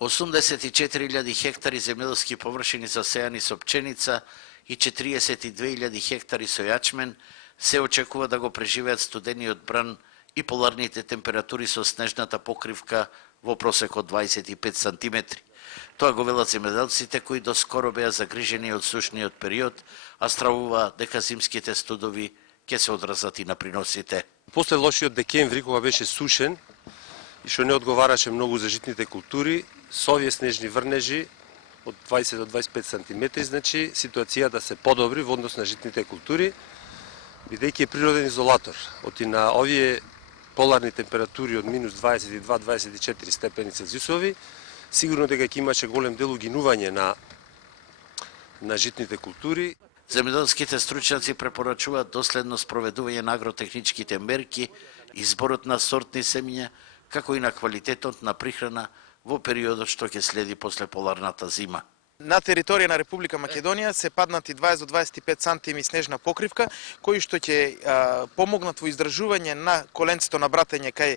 84.000 хектари земјоделски површини засејани со пченица и 42.000 хектари со јачмен се очекува да го преживеат студениот бран и поларните температури со снежната покривка во просек од 25 сантиметри. Тоа го велат земјоделците кои доскоро беа загрижени од сушниот период, а стравува дека зимските студови ќе се одразат и на приносите. После лошиот декември, кога беше сушен и што не одговараше многу за житните култури, со овие снежни врнежи од 20 до 25 сантиметри, значи ситуацијата се подобри во однос на житните култури, бидејќи е природен изолатор. Оти на овие поларни температури од минус 22-24 степени Целзиусови, сигурно дека ќе имаше голем дел угинување на житните култури. Земјоделските стручњаци препорачуваат доследно спроведување на агротехничките мерки, изборот на сортни семиња, како и на квалитетот на прихрана во периодот што ќе следи после поларната зима. На територија на Република Македонија се паднати 20 до 25 сантими снежна покривка, кои што ќе помогнат во издржување на коленцето на братење кај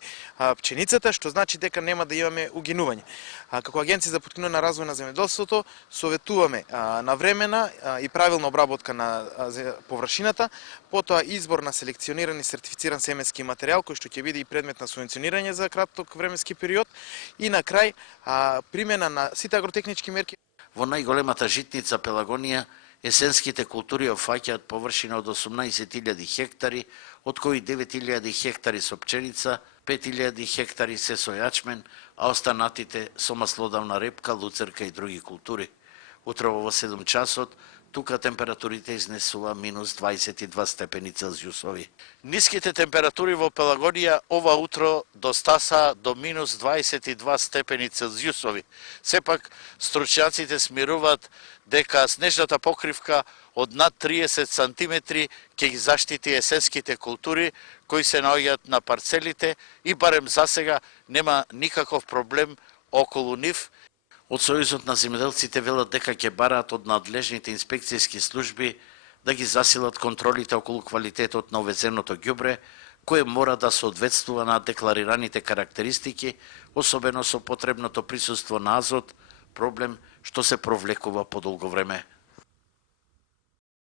пченицата, што значи дека нема да имаме угинување. Како Агенција за поткрепување на развој на земјоделството советуваме навремена и правилна обработка на површината, потоа избор на селекциониран и сертифициран семенски материјал кој што ќе биде и предмет на субвенционирање за краток временски период и на крај примена на сите агротехнички мерки. Во најголемата житница Пелагонија, есенските култури опфаќаат површина од 18.000 хектари, од кои 9.000 хектари со пченица, 5.000 хектари се со јачмен, а останатите со маслодавна репка, луцерка и други култури. Утрово во 7 часот, тука температурите изнесува минус 22 степени Целзиусови. Ниските температури во Пелагонија ова утро достаса до минус 22 степени Целзиусови. Сепак, стручњаците смируваат дека снежната покривка од над 30 сантиметри ќе ги заштити есенските култури кои се наоѓаат на парцелите и барем засега нема никаков проблем околу нив. Од Сојузот на земјоделците велат дека ќе бараат од надлежните инспекцијски служби да ги засилат контролите околу квалитетот на увезеното ѓубре, кое мора да соодветствува на декларираните карактеристики, особено со потребното присуство на азот, проблем што се провлекува подолго време.